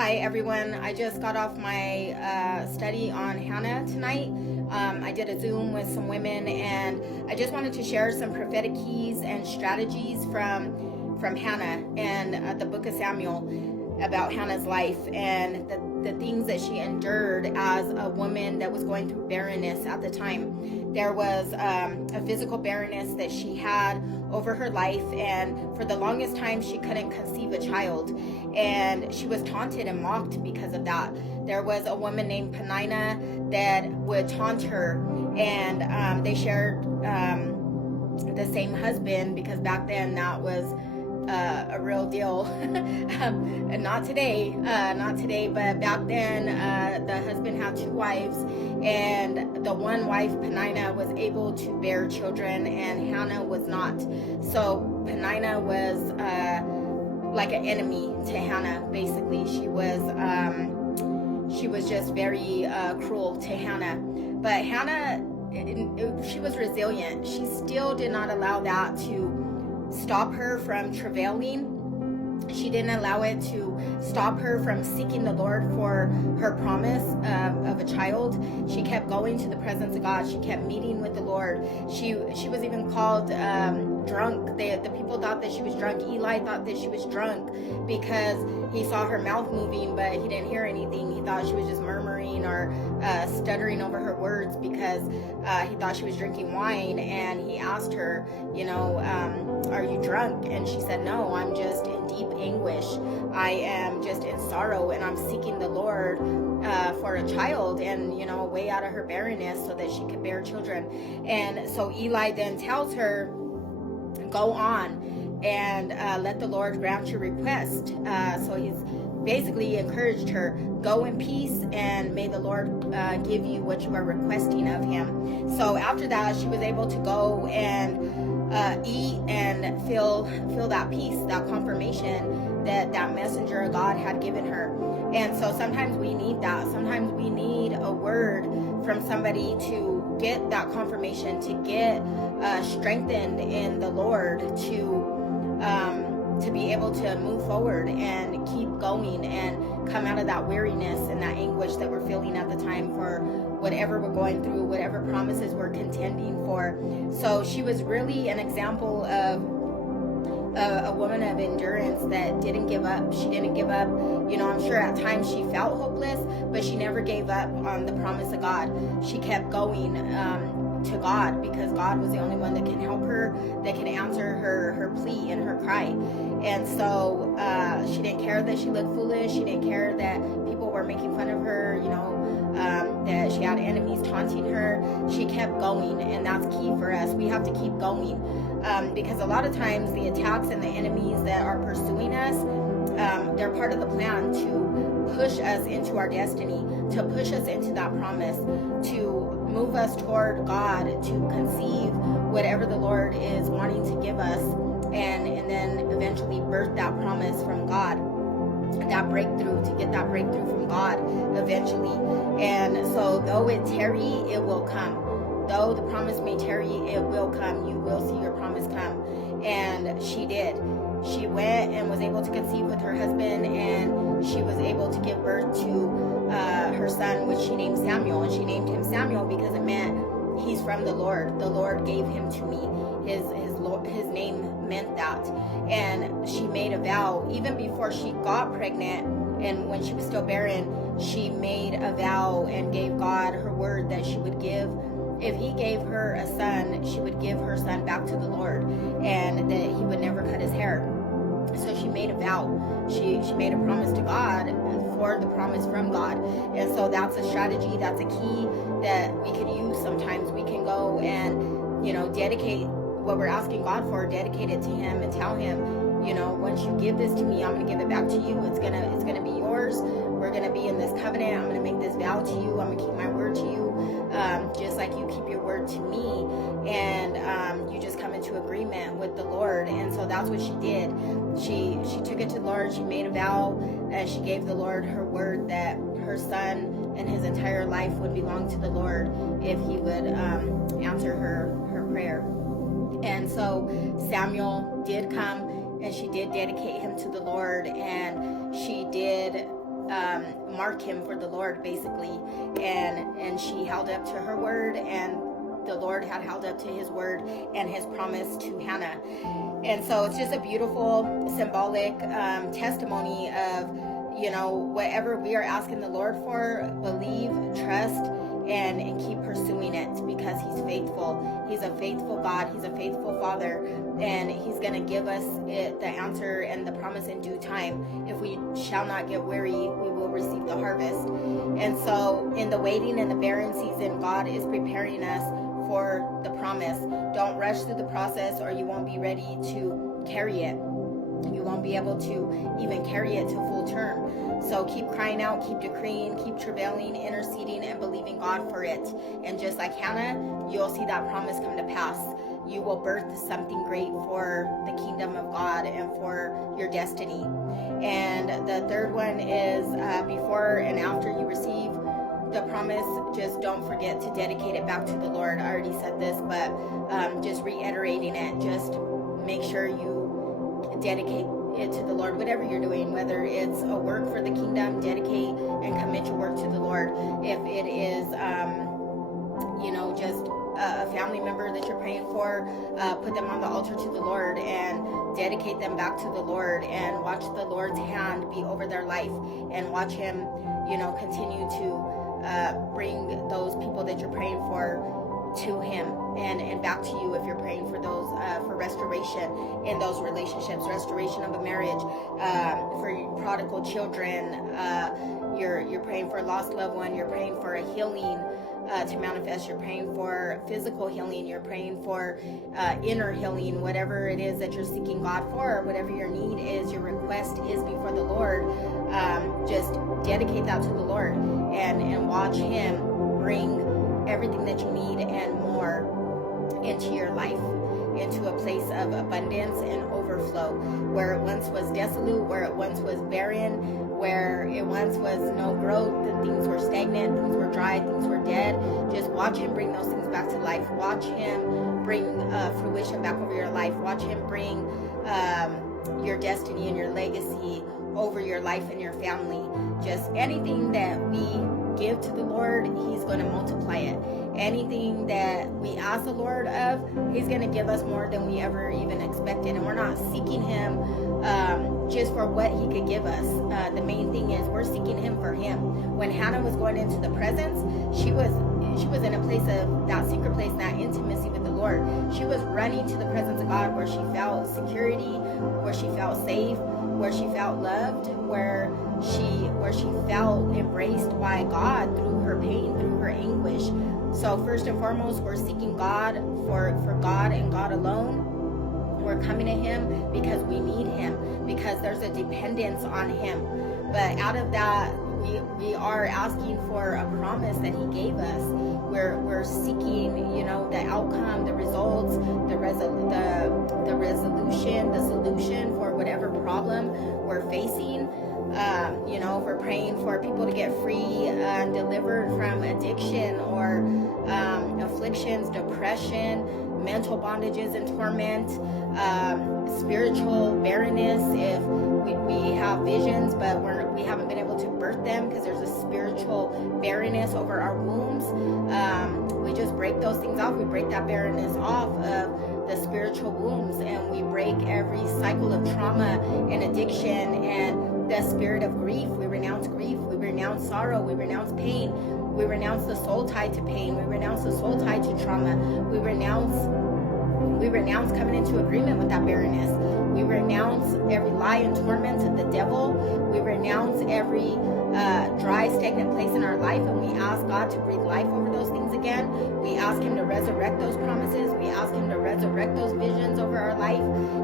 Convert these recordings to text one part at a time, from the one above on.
Hi everyone, I just got off my study on Hannah tonight. I did a Zoom with some women, and I just wanted to share some prophetic keys and strategies from Hannah and the book of Samuel about Hannah's life and the things that she endured as a woman that was going through barrenness at the time. There was a physical barrenness that she had over her life, and for the longest time she couldn't conceive a child, and she was taunted and mocked because of that. There was a woman named Penina that would taunt her, and they shared the same husband, because back then that was a real deal. And not today, but back then the husband had two wives, and the one wife, Penina, was able to bear children and Hannah was not. So Penina was like an enemy to Hannah. Basically, she was just very cruel to Hannah. But Hannah, she was resilient. She still did not allow that to stop her from travailing. She didn't allow it to stop her from seeking the Lord for her promise of a child. She kept going to the presence of God. She kept meeting with the Lord. She was even called drunk. The people thought that she was drunk. Eli thought that she was drunk because he saw her mouth moving, but he didn't hear anything. He thought she was just murmuring or stuttering over her words because he thought she was drinking wine. And he asked her, are you drunk? And she said, no, I'm just in deep anguish. I am just in sorrow, and I'm seeking the Lord for a child, and way out of her barrenness so that she could bear children. And so Eli then tells her, go on and let the Lord grant your request. So he's basically encouraged her, go in peace, and may the Lord give you what you are requesting of him. So after that, she was able to go and eat and feel that peace, that confirmation that messenger of God had given her. And so sometimes we need that. Sometimes we need a word from somebody to get that confirmation, to get strengthened in the Lord, to be able to move forward and keep going and come out of that weariness and that anguish that we're feeling at the time for whatever we're going through, whatever promises we're contending for. So she was really an example of a woman of endurance that didn't give up. She didn't give up. I'm sure at times she felt hopeless, but she never gave up on the promise of God. She kept going to God, because God was the only one that can help her, that can answer her plea and her cry. And so she didn't care that she looked foolish. She didn't care that people were making fun of her, that she had enemies taunting her. She kept going, and that's key for us. We have to keep going, because a lot of times the attacks and the enemies that are pursuing us, they're part of the plan to push us into our destiny, to push us into that promise, to move us toward God, to conceive whatever the Lord is wanting to give us, and then eventually birth that promise from God, that breakthrough, to get that breakthrough from God eventually. And so though it tarry, it will come. Though the promise may tarry, it will come. You will see your promise come. And she did. She went and was able to conceive with her husband, and she was able to give birth to her son, which she named Samuel. And she named him Samuel because it meant he's from the Lord. The Lord gave him to me. His name meant that. And she made a vow even before she got pregnant, and when she was still barren, she made a vow and gave God her word that she would give. If he gave her a son, she would give her son back to the Lord, and that he would never cut his hair. So she made a vow. She made a promise to God for the promise from God. And so that's a strategy, that's a key that we can use. Sometimes we can go and, dedicate what we're asking God for, dedicate it to him and tell him, once you give this to me, I'm going to give it back to you. It's going to be yours. We're going to be in this covenant. I'm going to make this vow to you. I'm going to keep my word to you, just like you keep your word to me. And you just come into agreement with the Lord. And so that's what she did. She took it to the Lord. She made a vow, and she gave the Lord her word that her son and his entire life would belong to the Lord if he would answer her prayer. And so Samuel did come, and she did dedicate him to the Lord, and she did mark him for the Lord, basically. And she held up to her word, and the Lord had held up to his word and his promise to Hannah. And so it's just a beautiful symbolic testimony of, whatever we are asking the Lord for, believe, trust, and keep pursuing it, because he's faithful. He's a faithful God. He's a faithful Father, and he's going to give us the answer and the promise in due time. If we shall not get weary, we will receive the harvest. And so in the waiting and the barren season, God is preparing us for the promise. Don't rush through the process, or you won't be ready to carry it. You won't be able to even carry it to full term. So keep crying out, keep decreeing, keep travailing, interceding, and believing God for it. And just like Hannah, you'll see that promise come to pass. You will birth something great for the kingdom of God and for your destiny. And the third one is before and after you receive the promise, just don't forget to dedicate it back to the Lord. I already said this, but just reiterating it, just make sure you dedicate it to the Lord. Whatever you're doing, whether it's a work for the kingdom, dedicate and commit your work to the Lord. If it is just a family member that you're praying for, put them on the altar to the Lord and dedicate them back to the Lord, and watch the Lord's hand be over their life, and watch him continue to bring those people that you're praying for to him and back to you. If you're praying for those for restoration in those relationships, restoration of a marriage, for prodigal children, you're praying for a lost loved one, you're praying for a healing to manifest, you're praying for physical healing, you're praying for inner healing, whatever it is that you're seeking God for, whatever your need is, your request is before the Lord, just dedicate that to the Lord and watch him bring everything that you need and more into your life, into a place of abundance and overflow. Where it once was desolate, where it once was barren, where it once was no growth, things were stagnant, things were dry, things were dead, just watch him bring those things back to life. Watch him bring fruition back over your life. Watch him bring your destiny and your legacy over your life and your family. Just anything that we give to the Lord, he's going to multiply it. Anything that we ask the Lord of, he's going to give us more than we ever even expected. And we're not seeking him just for what he could give us. The main thing is we're seeking him for him. When Hannah was going into the presence, she was in a place of that secret place, that intimacy with the Lord. She was running to the presence of God, where she felt security, where she felt safe, where she felt loved, where she felt embraced by God through her pain, through her anguish. So first and foremost, we're seeking God for God and God alone. We're coming to him because we need him, because there's a dependence on him. But out of that, we are asking for a promise that he gave us. We're seeking, the outcome, the results, the resolution, the solution for whatever problem we're facing. If we're praying for people to get free and delivered from addiction or afflictions, depression, mental bondages and torment, spiritual barrenness, if we have visions but we haven't been able to birth them because there's a spiritual barrenness over our wombs, we just break those things off. We break that barrenness off of the spiritual wombs, and we break every cycle of trauma and addiction and the spirit of grief. We renounce grief, we renounce sorrow, we renounce pain, we renounce the soul tied to pain, we renounce the soul tied to trauma, we renounce coming into agreement with that barrenness. We renounce every lie and torment of the devil. We renounce every dry, stagnant place in our life, and we ask God to breathe life over those things again. We ask him to resurrect those promises. We ask him to resurrect those visions over our life,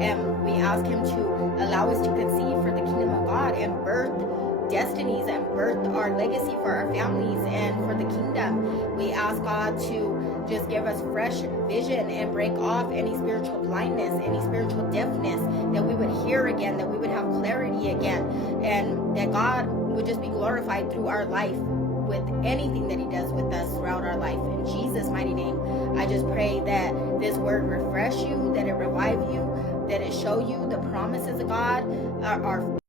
and we ask him to allow us to conceive for the kingdom of God and birth destinies and birth our legacy for our families and for the kingdom. We ask God to just give us fresh vision and break off any spiritual blindness, any spiritual deafness, that we would hear again, that we would have clarity again, and that God would just be glorified through our life with anything that he does with us throughout our life. In Jesus' mighty name, I just pray that this word refresh you, that it revive you, that it show you the promises of God are